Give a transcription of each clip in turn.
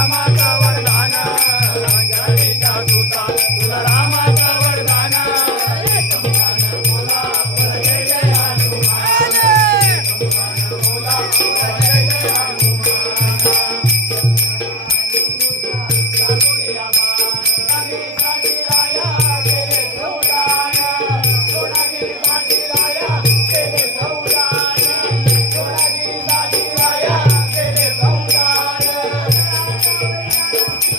रामाचा वरदान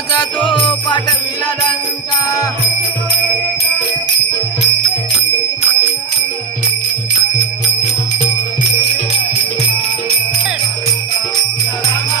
देशाचा तो पाठविला रंका रामा